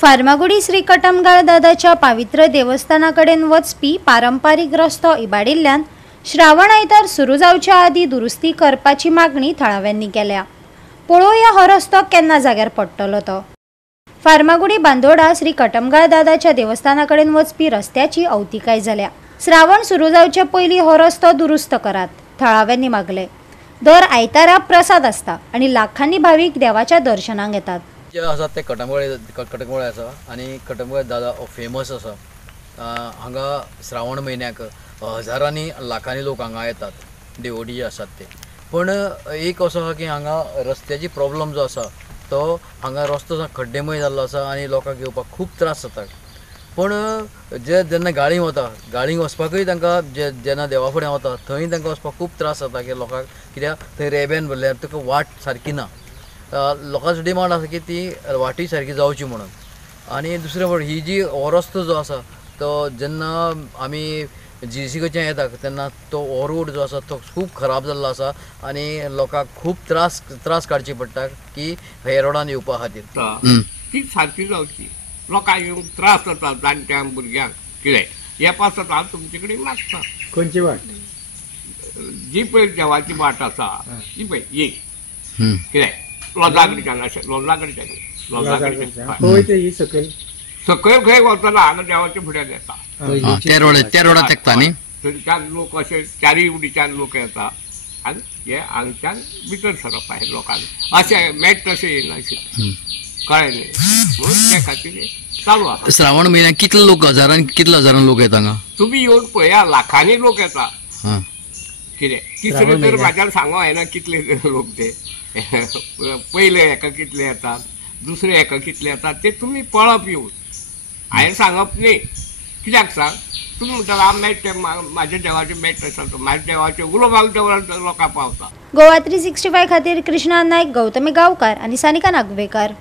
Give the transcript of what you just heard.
फार्मागुडी श्री कटमगाळ दादाच्या पावित्र देवस्थानाकडेन वचपी पारंपारीक रस्तो इबाडिल्ल्यान श्रावण आयतार सुरू जावच्या आदी दुरुस्ती करपाची मागणी थळाव्यांनी केल्या। पळोवया हो रस्तो केन्ना जाग्यार पडटलो तो। फार्मागुडी बांदोडा श्री कटमगाळ दादाच्या देवस्थानाकडेन वचपी रस्त्याची अवतिकाय जाल्या। श्रावण सुरू जावचे पयलीं हो रस्तो दुरुस्त करात, थळाव्यांनी मागले। दर आयतारा प्रसाद आसता आणि लाखांनी भाविक देवाच्या दर्शनाक येतात। जे आसा ते कटमगाळ आसा आणि कटमगाळ दादा फेमस आसा। हांगा श्रावण म्हयन्याक हजारांनी लाखांनी लोक हांगा येतात, देवोडी जे आसात ते। पण एक असो आसा की हांगा रस्त्याची प्रॉब्लेम जो आसा तो हांगा रस्तो खड्डेमय जाल्लो आसा आणि लोकांक येवपाक खूब त्रास जाता। पण जेन्ना गाळींक वता, गाळींक वचपाकूय तांकां जेन्ना देवा फुडें वता थंय तांकां वचपाक खूब त्रास जाता की लोकांक, कित्याक थंय रेबेन भरल्यार तुका वाट सारकी ना। लोकांचो डिमांड आसा की ती वाटी सारकी जावची म्हणून। आणि दुसरें म्हणजे ही जी हो रस्तो जो आसा तो जेन्ना आमी जीसी कडच्यान येता तेन्ना तो हो रोड जो आसा तो खूब खराब जाल्लो आसा आणि लोकांक खूब त्रास काडचे पडटा की हे रोडान येवपा खातीर। ती सारकी जावची, लोकांक येवंक त्रास जाता, जाणट्यांक भुरग्यांक कितें येपा आसता तुमचे कडेन मागता। खंयची वाट? जी पळय देवाची वाट आसा ती पळय ये कितें लोजा कडच्यान अशें लोजा कडच्यान सकयल खंय वचना, हांगा देवाच्या फुड्यान येता त्या रोडाक तेकता न्ही। थंयच्यान लोक अशे चारी उडीच्यान लोक येता आनी हे हांगच्यान भितर सरप आहे लोकांक अशें मेट तशें येयना अशें, कळ्ळें न्ही। म्हणून त्या खातीर चालू आसा। श्रावण म्हयन्याक कितले हजारांनी लोक येता हांगा? तुमी येवन पळया, लाखांनी लोक येता। कितें तिसरे तर म्हाज्यान सांगो येना कितले लोक ते पयले हेका कितले येतात, दुसरे हेका कितले येतात ते तुमी पळप येवन, हांवें सांगप न्ही। कित्याक सांग, तुमी म्हणटा मेट म्हाज्या देवाचे मेट आसा, म्हाज्या देवाचे उलोवपाक लोकांक पावता। गोवा 365 खातीर कृष्णा नायक, गौतमी गांवकार आणि सानिका नागवेकर।